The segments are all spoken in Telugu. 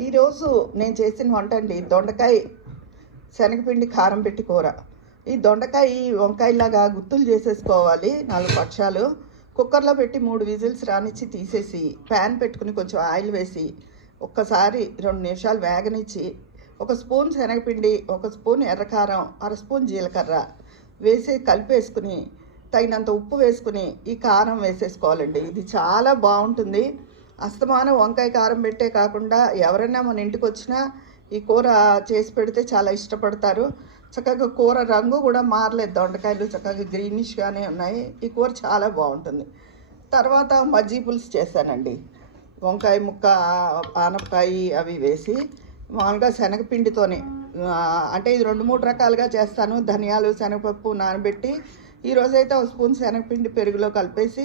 ఈరోజు నేను చేసిన వంట అండి దొండకాయ శనగపిండి కారం పెట్టి కూర. ఈ దొండకాయ వంకాయలాగా గుత్తులు చేసేసుకోవాలి. 4 పక్షాలు కుక్కర్లో పెట్టి 3 విజిల్స్ రానిచ్చి తీసేసి ప్యాన్ పెట్టుకుని కొంచెం ఆయిల్ వేసి ఒక్కసారి 2 నిమిషాలు వేగనిచ్చి ఒక స్పూన్ శనగపిండి, ఒక స్పూన్ ఎర్రకారం, అర స్పూన్ జీలకర్ర వేసి కలిపేసుకుని తగినంత ఉప్పు వేసుకుని ఈ కారం వేసేసుకోవాలండి. ఇది చాలా బాగుంటుంది. అస్తమానం వంకాయ కారం పెట్టే కాకుండా ఎవరైనా మన ఇంటికి వచ్చినా ఈ కూర చేసి పెడితే చాలా ఇష్టపడతారు. చక్కగా కూర రంగు కూడా మారలేదు, దొండకాయలు చక్కగా గ్రీనిష్గానే ఉన్నాయి. ఈ కూర చాలా బాగుంటుంది. తర్వాత మజ్జిగ పులుసు చేశానండి. వంకాయ ముక్క, ఆనపకాయ అవి వేసి మామూలుగా శనగపిండితోనే, అంటే ఇది 2-3 రకాలుగా చేస్తాను. ధనియాలు, శనగపప్పు నానబెట్టి ఈరోజైతే ఒక స్పూన్ శనగపిండి పెరుగులో కలిపేసి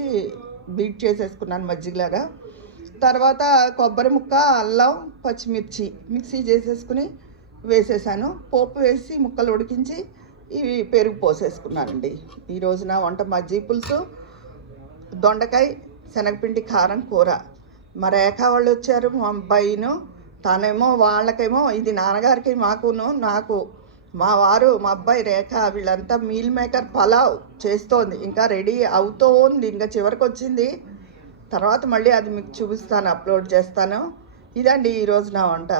బీట్ చేసేసుకున్నాను మజ్జిగలాగా. తర్వాత కొబ్బరి ముక్క, అల్లం, పచ్చిమిర్చి మిక్సీ చేసేసుకుని వేసేసాను. పోపు వేసి ముక్కలు ఉడికించి ఇవి పెరుగు పోసేసుకున్నానండి. ఈరోజు నా వంట మజ్జిగ పులుసు, దొండకాయ శనగపిండి కారం కూర. మా రేఖ వాళ్ళు వచ్చారు, మా అబ్బాయిను. తనేమో వాళ్ళకేమో ఇది నాన్నగారికి నాకు మా వారు, మా అబ్బాయి రేఖ వీళ్ళంతా మీల్ మేకర్ పలావ్ చేస్తోంది. ఇంకా రెడీ అవుతూ ఉంది, ఇంకా చివరికి వచ్చింది. తర్వాత మళ్ళీ అది మీకు చూపిస్తాను, అప్లోడ్ చేస్తాను. ఇదండి ఈరోజు నా వంట.